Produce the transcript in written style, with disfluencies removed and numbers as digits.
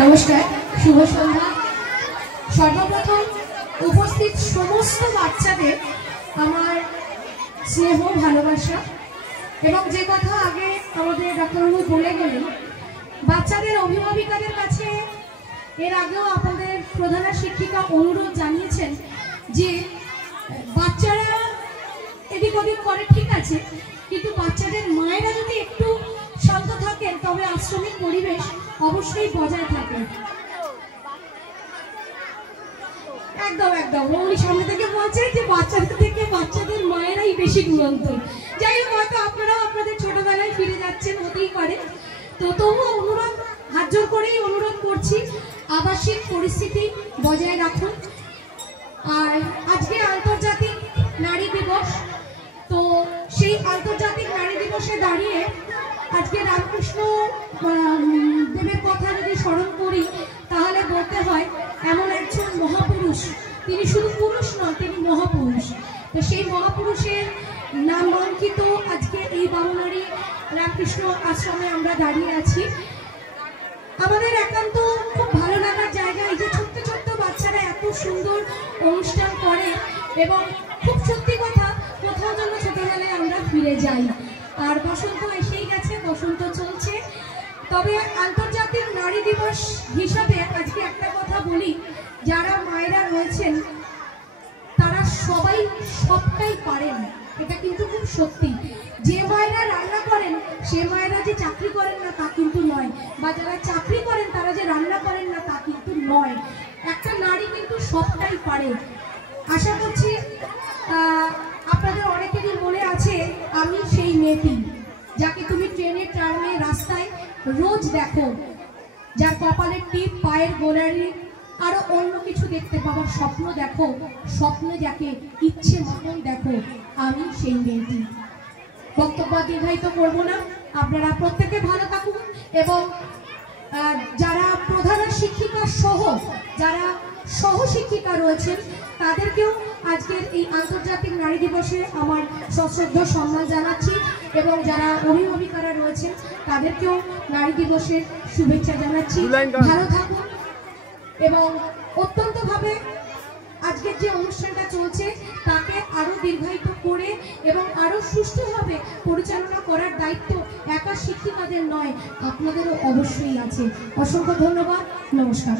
नमस्कार शुभ सन्ध्या। सर्वप्रथम उपस्थित समस्त बाच्चादेर आमार स्नेह भालोबासा एबं जे कथा आगे आमादेर डाक्तारबाबू बोले गेलेन बाच्चादेर अभिभाविकादेर काछे एर आगेও आपनादेर प्रधान शिक्षिका अनुरोध जानिয়েছেন যে বাচ্চারা এদিক ওদিক করে ঠিক আছে, কিন্তু বাচ্চাদের মায়েরা যদি একটু শান্ত থাকেন তবে আশ্রমিক পরিবেশ অবশ্যই বজায় থাকে। একদম একদম উনি সামনে থেকে বলছেন যে বাচ্চাদের থেকে বাচ্চাদের মায়েরাই বেশি দুরন্ত। যাই হোক, হয়তো আপনারাও আপনাদের ছোটবেলায় ফিরে যাচ্ছেন, হতেই পারে। তো তবুও অনুরোধ, হাত জোর করেই অনুরোধ করছি আবাসিক পরিস্থিতি বজায় রাখুন। আর আজকে আন্তর্জাতিক নারী দিবস, তো সেই আন্তর্জাতিক নারী দিবসে দাঁড়িয়ে আজকে রামকৃষ্ণ দেবের কথা যদি স্মরণ করি তাহলে বলতে হয় এমন একজন মহাপুরুষ, তিনি শুধু পুরুষ নন, তিনি মহাপুরুষ। তো সেই মহাপুরুষের নামাঙ্কিত আজকে এই বামুনারী রামকৃষ্ণ আশ্রমে আমরা দাঁড়িয়ে আছি। আমাদের একান্ত খুব ভালো লাগার জায়গা, এই যে ছোট্ট ছোট্ট বাচ্চারা এত সুন্দর অনুষ্ঠান করে এবং খুব সত্যি কথা কোথাও যেন ছোটবেলায় আমরা ফিরে যাই। আর বসন্ত এসেই গেছে, বসন্ত চলছে। তবে আন্তর্জাতিক নারী দিবস হিসাবে আজকে একটা কথা বলি, যারা মায়েরা রয়েছেন তারা সবাই সবটাই পারেন, এটা কিন্তু খুব সত্যি। যে মায়েরা রান্না করেন সে মায়েরা যে চাকরি করেন না তা কিন্তু নয়, বা যারা চাকরি করেন তারা যে রান্না করেন না তা কিন্তু নয়। একটা নারী কিন্তু সবটাই পারে। আশা করছি আপনাদের অনেকেরই মনে আছে আমি সেই মেয়েটি যাকে তুমি ট্রেনে ট্রামে রাস্তায় রোজ দেখো, যার কপালের টিপ, পায়ের গোড়ালি, আরো অন্য কিছু দেখতে পাওয়ার স্বপ্ন দেখো, স্বপ্নে যাকে ইচ্ছে মতন দেখো, আমি সেই মেয়েটি। বক্তব্য দীর্ঘায়িত করব না, আপনারা প্রত্যেকে ভালো থাকুন এবং যারা প্রধান শিক্ষিকা সহ যারা সহ শিক্ষিকা রয়েছেন তাদেরকেও আজকের এই আন্তর্জাতিক নারী দিবসে আমার সশ্রদ্ধ সম্মান জানাচ্ছি এবং যারা অভিভাবিকারা রয়েছেন তাদেরকেও নারী দিবসের শুভেচ্ছা জানাচ্ছি। ভালো থাকুন এবং অত্যন্তভাবে আজকের যে অনুষ্ঠানটা চলছে তাকে আরো দীর্ঘায়িত করে এবং আরো সুষ্ঠুভাবে পরিচালনা করার দায়িত্ব একা শিক্ষিকাদের নয়, আপনাদেরও অবশ্যই আছে। অসংখ্য ধন্যবাদ, নমস্কার।